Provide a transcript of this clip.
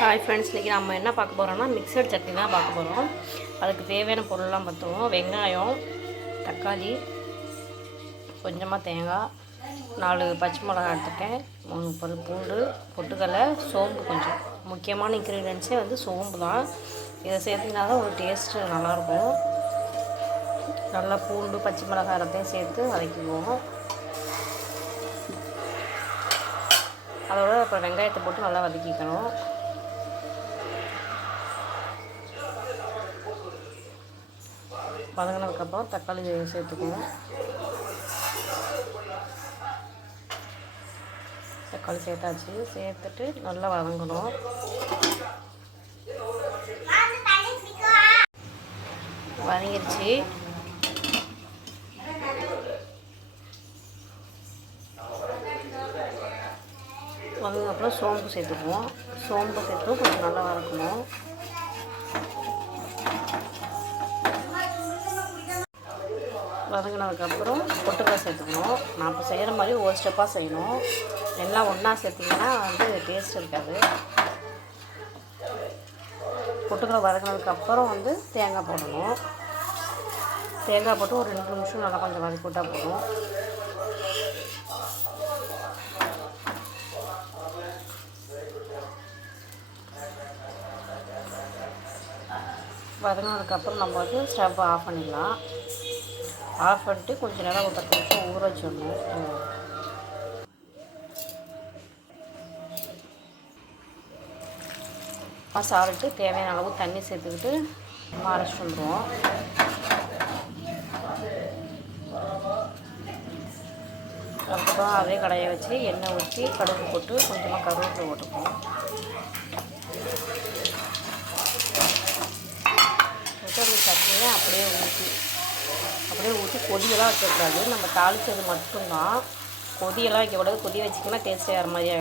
Hi friends, இன்றைக்கி நம்ம என்ன பார்க்க போகிறோம்னா மிக்சட் சட்னி தான் பார்க்க போகிறோம். அதுக்கு தேவையான பொருள்லாம் பார்த்துருவோம். வெங்காயம், தக்காளி, கொஞ்சமாக தேங்காய், 4 பச்சை மிளகாய் எடுத்துட்டேன், 3 பல் பூண்டு, பொட்டுக்கடலை, சோம்பு. கொஞ்சம் முக்கியமான இன்க்ரீடியன்ஸே வந்து சோம்பு தான். இதை சேர்த்திங்கன்னா தான் ஒரு டேஸ்ட்டு நல்லாயிருக்கும். நல்லா பூண்டு, பச்சை மிளகாய் எல்லாத்தையும் சேர்த்து வதக்கிடுவோம். அதோட இப்போ வெங்காயத்தை போட்டு நல்லா வதக்கிக்கணும். வதங்கினதுக்கப்புறம் தக்காளி சேர்த்துக்கணும். தக்காளி சேர்த்தாச்சு. சேர்த்துட்டு நல்லா வதங்கணும். வதங்கிடுச்சு. வதங்கினப்புறம் சோம்பு சேர்த்துக்குவோம். சோம்பு சேர்த்து கொஞ்சம் நல்லா வதக்கணும். வதங்கினதுக்கப்புறம் பொட்டுக்கடலை சேர்த்துக்கணும். நான் இப்போ செய்கிற மாதிரி ஒரு ஸ்டெப்பாக செய்யணும். எல்லாம் ஒன்றா சேர்த்திங்கன்னா வந்து டேஸ்ட் இருக்காது. பொட்டுக்கடலை வதங்கினதுக்கப்புறம் வந்து தேங்காய் போடணும். தேங்காய் போட்டு ஒரு 2 நிமிஷம் நல்லா கொஞ்சம் வதக்கி விட்டால் போதும். வதங்கினதுக்கப்புறம் நம்ம வந்து ஸ்டவ் ஆஃப் பண்ணிடலாம். ஆஃப் பண்ணிட்டு கொஞ்சம் நேரம் ஒரு 10 நிமிஷம் ஊற வச்சிடணும். சாப்பிட்டு தேவையான அளவு தண்ணி சேர்த்துக்கிட்டு அரைச்சிட்டு வந்துடுவோம். அதுக்கப்புறம் அதே கடாயை வச்சு எண்ணெய் ஊற்றி கடுகு போட்டு கொஞ்சமாக கருவேப்பிலை போட்டுப்போம். அந்த சட்னியை அப்படியே ஊற்றி கொதியெல்லாம் வைக்கக்கூடாது. நம்ம தாளித்தது மட்டும்தான். கொதியெல்லாம் வைக்கக்கூடாது. கொதி வச்சிங்கன்னா டேஸ்ட்டு வேறு மாதிரியாக